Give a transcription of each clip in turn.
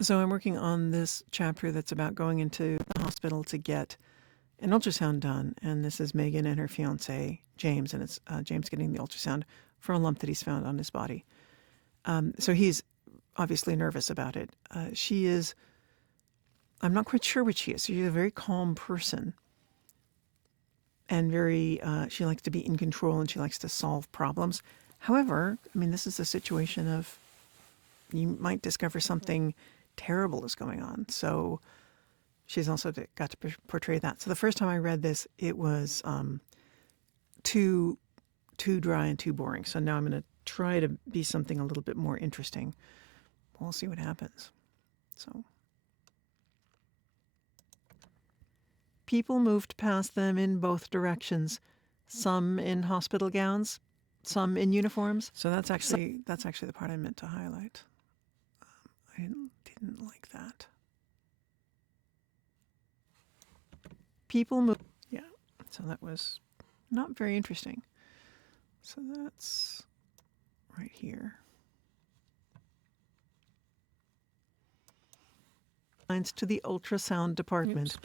So I'm working on this chapter that's about going into the hospital to get an ultrasound done. And this is Megan and her fiance, James, and it's James getting the ultrasound for a lump that he's found on his body. So he's obviously nervous about it. She is, I'm not quite sure what she is. She's a very calm person and she likes to be in control and she likes to solve problems. However, I mean, this is a situation of you might discover something terrible is going on. So she's also got to portray that. So the first time I read this, it was too dry and too boring. So now I'm going to try to be something a little bit more interesting. We'll see what happens. So people moved past them in both directions, some in hospital gowns, some in uniforms. So that's actually the part I meant to highlight. I didn't like that. People move. Yeah, so that was not very interesting. So that's right here. Lines to the ultrasound department.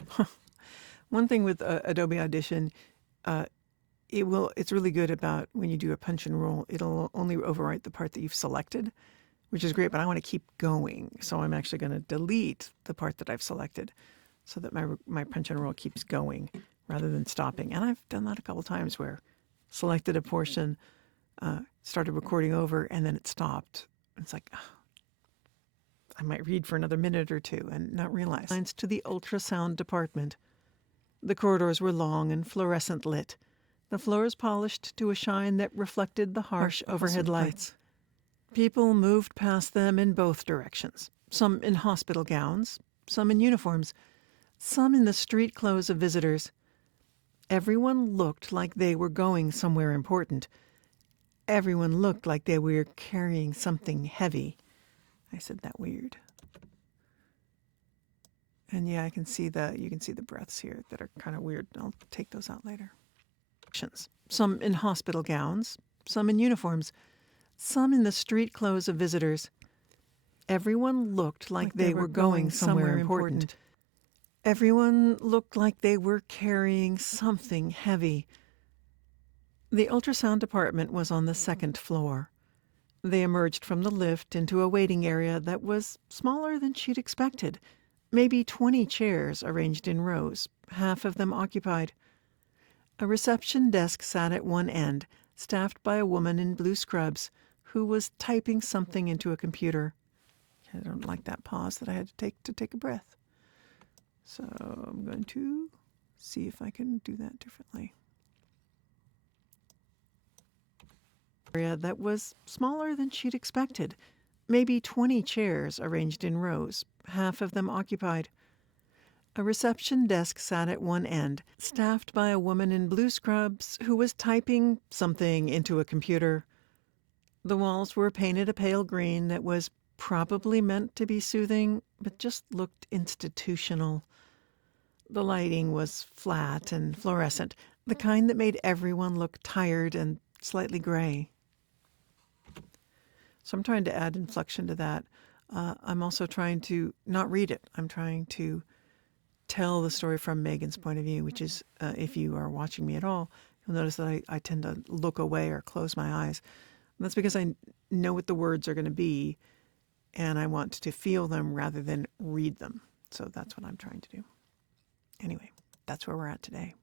One thing with Adobe Audition, it's really good about when you do a punch and roll, it'll only overwrite the part that you've selected, which is great, but I want to keep going. So I'm actually going to delete the part that I've selected so that my punch and roll keeps going rather than stopping. And I've done that a couple times where selected a portion, started recording over, and then it stopped. It's like, I might read for another minute or two and not realize. Lines to the ultrasound department. The corridors were long and fluorescent lit. The floors polished to a shine that reflected the harsh overhead lights. People moved past them in both directions, some in hospital gowns, some in uniforms, some in the street clothes of visitors. Everyone looked like they were going somewhere important. Everyone looked like they were carrying something heavy. I said that weird. And yeah, you can see the breaths here that are kind of weird. I'll take those out later. Some in hospital gowns, some in uniforms, some in the street clothes of visitors. Everyone looked like they were going somewhere important. Everyone looked like they were carrying something heavy. The ultrasound department was on the second floor. They emerged from the lift into a waiting area that was smaller than she'd expected. Maybe 20 chairs arranged in rows, half of them occupied. A reception desk sat at one end, staffed by a woman in blue scrubs who was typing something into a computer. I don't like that pause that I had to take a breath. So I'm going to see if I can do that differently. Area that was smaller than she'd expected. Maybe 20 chairs arranged in rows, half of them occupied. A reception desk sat at one end, staffed by a woman in blue scrubs who was typing something into a computer. The walls were painted a pale green that was probably meant to be soothing, but just looked institutional. The lighting was flat and fluorescent, the kind that made everyone look tired and slightly gray. So I'm trying to add inflection to that. I'm also trying to not read it. I'm trying to tell the story from Megan's point of view, which is, if you are watching me at all, you'll notice that I tend to look away or close my eyes. And that's because I know what the words are going to be, and I want to feel them rather than read them. So that's what I'm trying to do. Anyway, that's where we're at today.